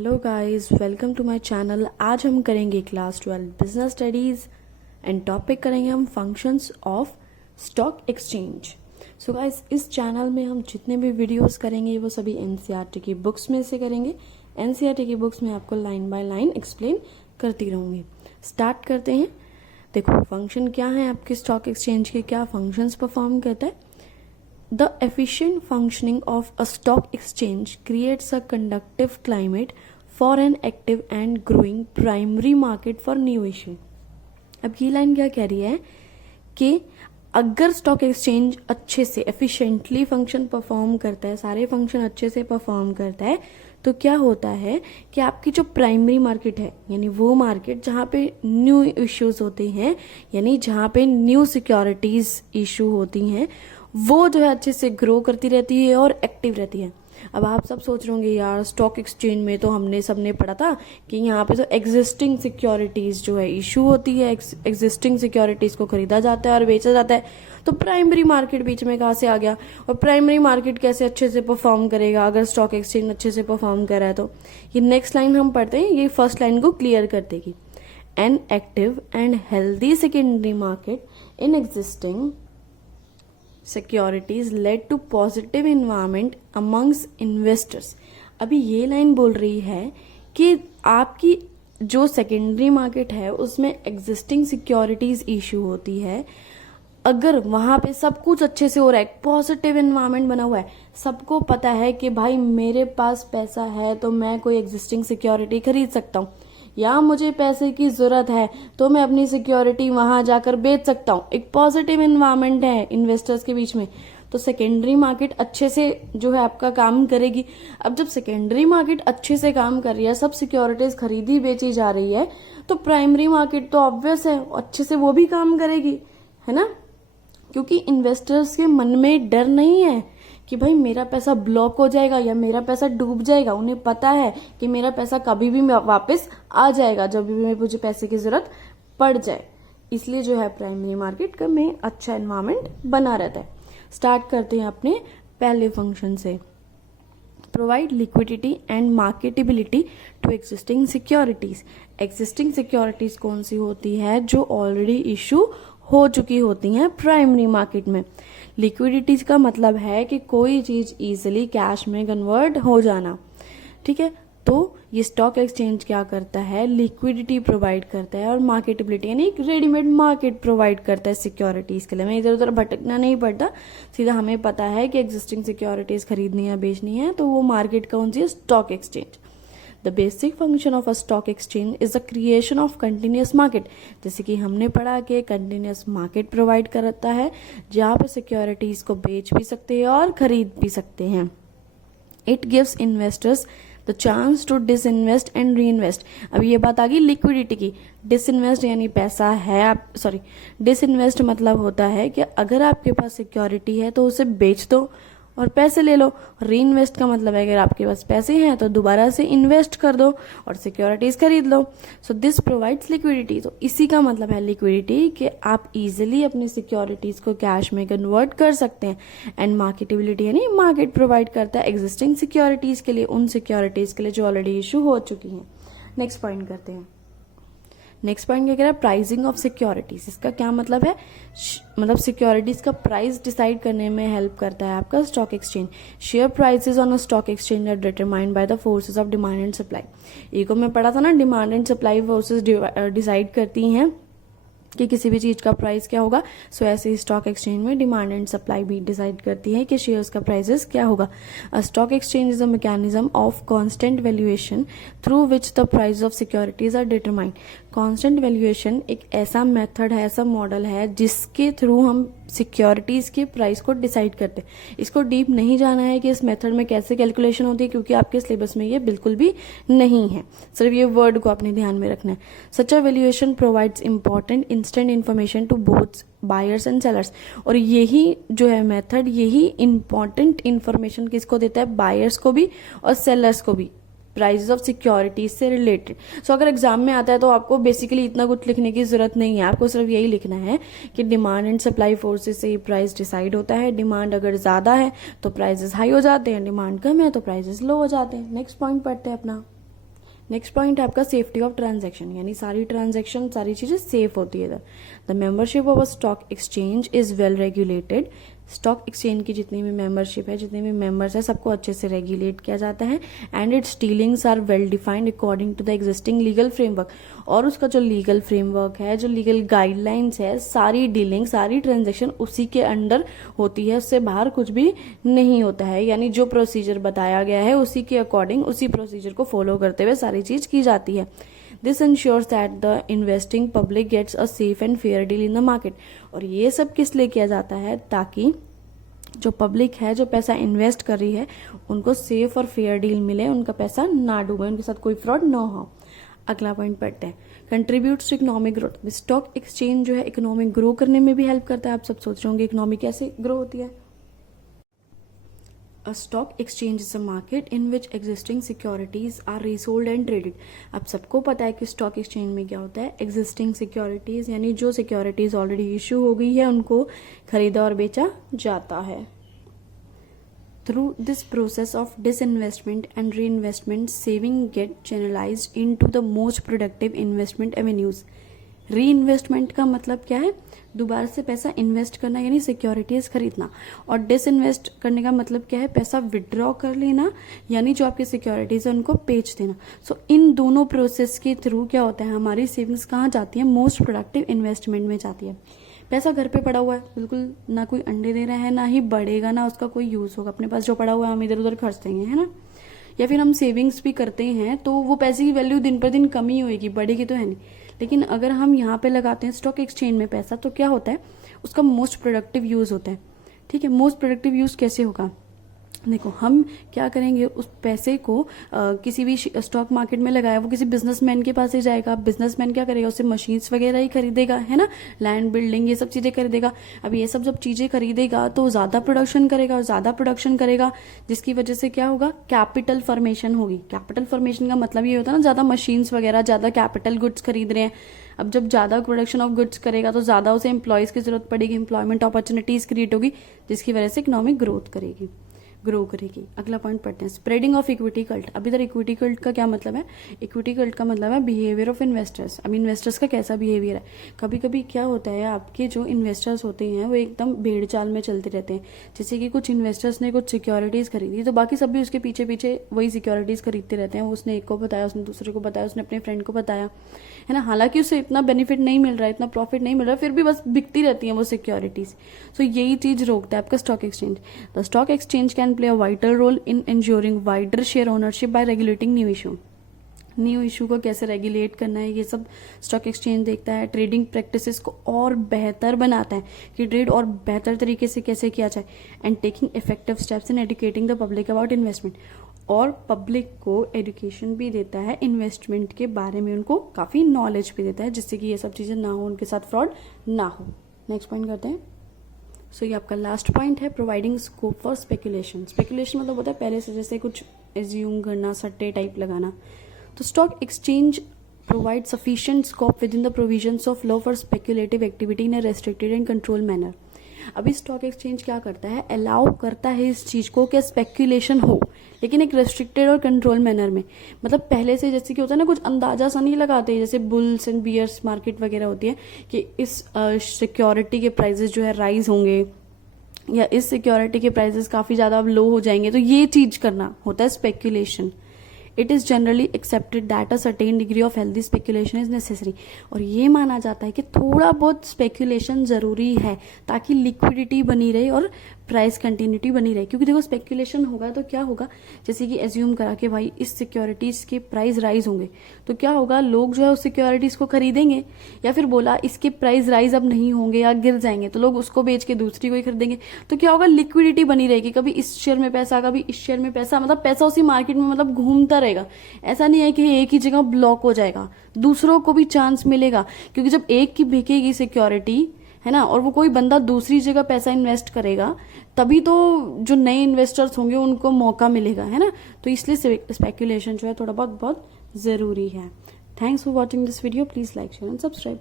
Hello guys, welcome to my channel. आज हम करेंगे class 12 business studies and topic करेंगे हम functions of stock exchange. So guys, इस चैनल में हम जितने भी वीडियोस करेंगे वो सभी एनसीईआरटी की बुक्स में से करेंगे। एनसीईआरटी की बुक्स में आपको लाइन बाय लाइन एक्सप्लेन करती रहूँगी। स्टार्ट करते हैं। देखो, फंक्शन क्या है आपके स्टॉक एक्सचेंज के, क्या फंक्शंस परफॉर्म करता है। The efficient functioning of a stock exchange creates a conducive climate for an active and growing primary market for new issue। अब ये लाइन क्या कह रही है कि अगर स्टॉक एक्सचेंज अच्छे से एफिशिएंटली फंक्शन परफॉर्म करता है, सारे फंक्शन अच्छे से परफॉर्म करता है, तो क्या होता है कि आपकी जो प्राइमरी मार्केट है, यानी वो मार्केट जहाँ पे न्यू इश्यूज होते हैं, यानी जहाँ पे न्यू सिक्योरिटीज इशू होती हैं, वो जो है अच्छे से ग्रो करती रहती है और एक्टिव रहती है। अब आप सब सोच रहे होंगे, यार स्टॉक एक्सचेंज में तो हमने सबने पढ़ा था कि यहाँ पे तो एग्जिस्टिंग सिक्योरिटीज जो है इशू होती है, एग्जिस्टिंग सिक्योरिटीज को खरीदा जाता है और बेचा जाता है, तो प्राइमरी मार्केट बीच में कहाँ से आ गया और प्राइमरी मार्केट कैसे अच्छे से परफॉर्म करेगा अगर स्टॉक एक्सचेंज अच्छे से परफॉर्म कर रहा है। तो ये नेक्स्ट लाइन हम पढ़ते हैं, ये फर्स्ट लाइन को क्लियर कर देगी। An active and healthy secondary market in existing securities lead to positive environment amongst investors. अभी ये लाइन बोल रही है कि आपकी जो सेकेंडरी मार्केट है उसमें एग्जिस्टिंग सिक्योरिटीज इशू होती है, अगर वहां पे सब कुछ अच्छे से हो रहा है, पॉजिटिव इन्वायरमेंट बना हुआ है, सबको पता है कि भाई मेरे पास पैसा है तो मैं कोई एग्जिस्टिंग सिक्योरिटी खरीद सकता हूँ, या मुझे पैसे की जरूरत है तो मैं अपनी सिक्योरिटी वहां जाकर बेच सकता हूँ, एक पॉजिटिव इन्वायरमेंट है इन्वेस्टर्स के बीच में, तो सेकेंडरी मार्केट अच्छे से जो है आपका काम करेगी। अब जब सेकेंडरी मार्केट अच्छे से काम कर रही है, सब सिक्योरिटीज खरीदी बेची जा रही है, तो प्राइमरी मार्केट तो ऑब्वियस है अच्छे से वो भी काम करेगी, है ना। क्योंकि इन्वेस्टर्स के मन में डर नहीं है कि भाई मेरा पैसा ब्लॉक हो जाएगा या मेरा पैसा डूब जाएगा, उन्हें पता है कि मेरा पैसा कभी भी वापस आ जाएगा जब भी मुझे पैसे की जरूरत पड़ जाए। इसलिए जो है प्राइमरी मार्केट में अच्छा एनवायरमेंट बना रहता है। स्टार्ट करते हैं अपने पहले फंक्शन से। Provide liquidity and marketability to existing securities. Existing securities कौन सी होती है? जो ऑलरेडी इशू हो चुकी होती हैं प्राइमरी मार्केट में। लिक्विडिटीज का मतलब है कि कोई चीज इजीली कैश में कन्वर्ट हो जाना, ठीक है। तो ये स्टॉक एक्सचेंज क्या करता है? लिक्विडिटी प्रोवाइड करता है और मार्केटेबिलिटी यानी एक रेडीमेड मार्केट प्रोवाइड करता है सिक्योरिटीज के लिए। हमें इधर उधर भटकना नहीं पड़ता, सीधा हमें पता है कि एग्जिस्टिंग सिक्योरिटीज खरीदनी है बेचनी है, तो वो मार्केट कौन सी है? Stock exchange. The basic function of a stock exchange is the creation of continuous market। जैसे कि हमने पढ़ा कि continuous market प्रोवाइड करता है जहाँ पे सिक्योरिटीज को बेच भी सकते हैं और खरीद भी सकते हैं। It gives investors the chance to disinvest and reinvest। अब ये बात आ गई लिक्विडिटी की। डिसइन्वेस्ट यानी पैसा है, आप सॉरी, डिसइन्वेस्ट मतलब होता है कि अगर आपके पास सिक्योरिटी है तो उसे बेच दो और पैसे ले लो। री इन्वेस्ट का मतलब है अगर आपके पास पैसे हैं तो दोबारा से इन्वेस्ट कर दो और सिक्योरिटीज खरीद लो। So this provides liquidity. तो इसी का मतलब है लिक्विडिटी, कि आप इजीली अपनी सिक्योरिटीज को कैश में कन्वर्ट कर सकते हैं। एंड मार्केटेबिलिटी यानी मार्केट प्रोवाइड करता है एग्जिस्टिंग सिक्योरिटीज के लिए, उन सिक्योरिटीज के लिए जो ऑलरेडी इशू हो चुकी हैं। नेक्स्ट पॉइंट करते हैं। नेक्स्ट पॉइंट क्या कह रहा है? Pricing of securities. इसका क्या मतलब है? मतलब सिक्योरिटीज का प्राइस डिसाइड करने में हेल्प करता है आपका stock exchange. Share prices on a stock exchange are determined by the forces of demand and supply. ये को मैं पढ़ा था ना, demand and supply forces decide करती हैं कि किसी भी चीज का प्राइस क्या होगा। सो ऐसे ही स्टॉक एक्सचेंज में डिमांड एंड सप्लाई भी डिसाइड करती है कि शेयर्स का प्राइसेस क्या होगा। Stock exchange is a mechanism of constant valuation through which the price of securities are determined. Constant valuation एक ऐसा मेथड है, ऐसा मॉडल है जिसके थ्रू हम सिक्योरिटीज के प्राइस को डिसाइड करते हैं। इसको डीप नहीं जाना है कि इस मेथड में कैसे कैलकुलेशन होती है, क्योंकि आपके सिलेबस में ये बिल्कुल भी नहीं है, सिर्फ ये वर्ड को अपने ध्यान में रखना है। Such a valuation provides important instant information to both buyers and sellers. और यही जो है मेथड, यही इंपॉर्टेंट इन्फॉर्मेशन किसको देता है? बायर्स को भी और सेलर्स को भी, प्राइसेस ऑफ सिक्योरिटीज से रिलेटेड। सो अगर एग्जाम में आता है तो आपको बेसिकली इतना कुछ लिखने की जरूरत नहीं है, आपको सिर्फ यही लिखना है कि डिमांड एंड सप्लाई फोर्सेस से ही प्राइस डिसाइड होता है। डिमांड अगर ज्यादा है तो प्राइसेस हाई हो जाते हैं, डिमांड कम है तो प्राइसेस लो हो जाते हैं। नेक्स्ट पॉइंट पढ़ते हैं अपना। नेक्स्ट पॉइंट है आपका सेफ्टी ऑफ ट्रांजैक्शन, यानी सारी ट्रांजैक्शन सारी चीज़ें सेफ होती है इधर। The membership of a stock exchange is well regulated. Stock exchange की जितनी भी मेंबरशिप है, जितने भी मेंबर्स है, सबको अच्छे से रेगुलेट किया जाता है। And its dealings are well defined according to the existing legal framework. और उसका जो लीगल फ्रेमवर्क है, जो लीगल गाइडलाइंस है, सारी डीलिंग सारी ट्रांजेक्शन उसी के अंडर होती है, उससे बाहर कुछ भी नहीं होता है। यानी जो प्रोसीजर बताया गया है उसी के अकॉर्डिंग, उसी प्रोसीजर को फॉलो करते हुए सारी चीज की जाती है। This ensures that the investing public gets a safe and fair deal in the market. और ये सब किस लिए किया जाता है, ताकि जो पब्लिक है, जो पैसा इन्वेस्ट कर रही है, उनको सेफ और फेयर डील मिले, उनका पैसा ना डूबे, उनके साथ कोई फ्रॉड ना हो। अगला पॉइंट पढ़ते हैं, contributes to economic growth. Stock exchange जो है इकोनॉमिक ग्रो करने में भी हेल्प करता है। आप सब सोच रहे होंगे इकोनॉमी कैसे ग्रो होती है। A stock exchange is a market in which existing securities are resold and traded। अब सबको पता है कि स्टॉक एक्सचेंज में क्या होता है, एग्जिस्टिंग सिक्योरिटीज यानी जो सिक्योरिटीज ऑलरेडी इशू हो गई है उनको खरीदा और बेचा जाता है। Through this process of disinvestment and reinvestment, saving get channelized into the most productive investment avenues। री इन्वेस्टमेंट का मतलब क्या है, दोबारा से पैसा इन्वेस्ट करना यानी सिक्योरिटीज खरीदना। और डिसइन्वेस्ट करने का मतलब क्या है, पैसा विड्रॉ कर लेना यानी जो आपकी सिक्योरिटीज है उनको बेच देना। सो इन दोनों प्रोसेस के थ्रू क्या होता है, हमारी सेविंग्स कहाँ जाती है, मोस्ट प्रोडक्टिव इन्वेस्टमेंट में जाती है। पैसा घर पे पड़ा हुआ है, बिल्कुल ना कोई अंडे दे रहा है, ना ही बढ़ेगा, ना उसका कोई यूज होगा। अपने पास जो पड़ा हुआ है हम इधर उधर खर्च देंगे, है ना। या फिर हम सेविंग्स भी करते हैं तो वो पैसे की वैल्यू दिन पर दिन कम ही होगी, बढ़ेगी तो है नहीं। लेकिन अगर हम यहाँ पे लगाते हैं स्टॉक एक्सचेंज में पैसा, तो क्या होता है, उसका मोस्ट प्रोडक्टिव यूज होता है। ठीक है, मोस्ट प्रोडक्टिव यूज कैसे होगा, देखो हम क्या करेंगे, उस पैसे को किसी भी स्टॉक मार्केट में लगाया, वो किसी बिजनेसमैन के पास ही जाएगा। बिजनेसमैन क्या करेगा, उससे मशीन्स वगैरह ही खरीदेगा, है ना, लैंड बिल्डिंग ये सब चीजें खरीदेगा। अब ये सब जब चीजें खरीदेगा तो ज्यादा प्रोडक्शन करेगा, और ज्यादा प्रोडक्शन करेगा जिसकी वजह से क्या होगा, कैपिटल फॉर्मेशन होगी। कैपिटल फॉर्मेशन का मतलब ये होता है ना, ज्यादा मशीन्स वगैरह, ज्यादा कैपिटल गुड्स खरीद रहे हैं। अब जब ज्यादा प्रोडक्शन ऑफ गुड्स करेगा तो ज्यादा उसे एम्प्लॉयज की जरूरत पड़ेगी, एम्प्लॉयमेंट अपॉर्चुनिटीज क्रिएट होगी, जिसकी वजह से इकोनॉमिक ग्रो करेगी। अगला पॉइंट पढ़ते हैं, स्प्रेडिंग ऑफ इक्विटी कल्ट। अब इधर इक्विटी कल्ट का क्या मतलब है, इक्विटी कल्ट का मतलब है बिहेवियर ऑफ इन्वेस्टर्स। अब इन्वेस्टर्स का कैसा बिहेवियर है, कभी कभी क्या होता है, आपके जो इन्वेस्टर्स होते हैं वो एकदम भेड़ चाल में चलते रहते हैं। जैसे कि कुछ इन्वेस्टर्स ने कुछ सिक्योरिटीज खरीदी तो बाकी सब भी उसके पीछे पीछे वही सिक्योरिटीज खरीदते रहते हैं। उसने एक को बताया, उसने दूसरे को बताया, उसने अपने फ्रेंड को बताया, है ना। हालांकि उससे इतना बेनिफिट नहीं मिल रहा है, इतना प्रॉफिट नहीं मिल रहा है, फिर भी बस बिकती रहती है वो सिक्योरिटीज। सो यही चीज रोकता है आपका stock exchange. The stock exchange can play a vital role in ensuring wider share ownership by regulating new issue। New issue को कैसे रेगुलेट करना है, ये सब स्टॉक एक्सचेंज देखता है। ट्रेडिंग प्रैक्टिसेस को और बेहतर बनाता है कि ट्रेड और बेहतर तरीके से कैसे किया जाए। And taking effective steps in educating the public about investment. और पब्लिक को एजुकेशन भी देता है इन्वेस्टमेंट के बारे में, उनको काफ़ी नॉलेज भी देता है, जिससे कि ये सब चीज़ें ना हो, उनके साथ फ्रॉड ना हो। नेक्स्ट पॉइंट करते हैं। सो ये आपका लास्ट पॉइंट है, providing scope for speculation. Speculation मतलब होता है पहले से जैसे कुछ एज्यूम करना, सट्टे टाइप लगाना। तो stock exchange provide sufficient scope with in the provisions of law for speculative activity in a restricted and control manner. अभी स्टॉक एक्सचेंज क्या करता है, अलाउ करता है इस चीज को कि स्पेकुलेशन हो, लेकिन एक रेस्ट्रिक्टेड और कंट्रोल मैनर में। मतलब पहले से जैसे कि होता है ना, कुछ अंदाजा सा नहीं लगाते, जैसे बुल्स एंड बियर्स मार्केट वगैरह होती है कि इस सिक्योरिटी के प्राइजेस जो है राइज होंगे, या इस सिक्योरिटी के प्राइजेस काफी ज्यादा अब लो हो जाएंगे, तो ये चीज करना होता है speculation. It is generally accepted that a certain degree of healthy speculation is necessary. और ये माना जाता है कि थोड़ा बहुत स्पेकुलेशन जरूरी है ताकि लिक्विडिटी बनी रहे और प्राइस कंटिन्यूटी बनी रहे। क्योंकि देखो स्पेकुलेशन होगा तो क्या होगा, जैसे कि एज्यूम करा कि भाई इस सिक्योरिटीज के प्राइस राइज होंगे, तो क्या होगा, लोग जो है उस सिक्योरिटीज को खरीदेंगे। या फिर बोला इसके प्राइस राइज अब नहीं होंगे या गिर जाएंगे, तो लोग उसको बेच के दूसरी को ही खरीदेंगे। तो क्या होगा, लिक्विडिटी बनी रहेगी, कभी इस शेयर में पैसा, कभी इस शेयर में पैसा, मतलब पैसा उसी मार्केट में मतलब घूमता रहेगा। ऐसा नहीं है कि एक ही जगह ब्लॉक हो जाएगा, दूसरों को भी चांस मिलेगा। क्योंकि जब एक की बिकेगी सिक्योरिटी, है ना, और वो कोई बंदा दूसरी जगह पैसा इन्वेस्ट करेगा, तभी तो जो नए इन्वेस्टर्स होंगे उनको मौका मिलेगा, है ना। तो इसलिए स्पेकुलेशन जो है थोड़ा बहुत जरूरी है। Thanks for watching this video, please like share and subscribe.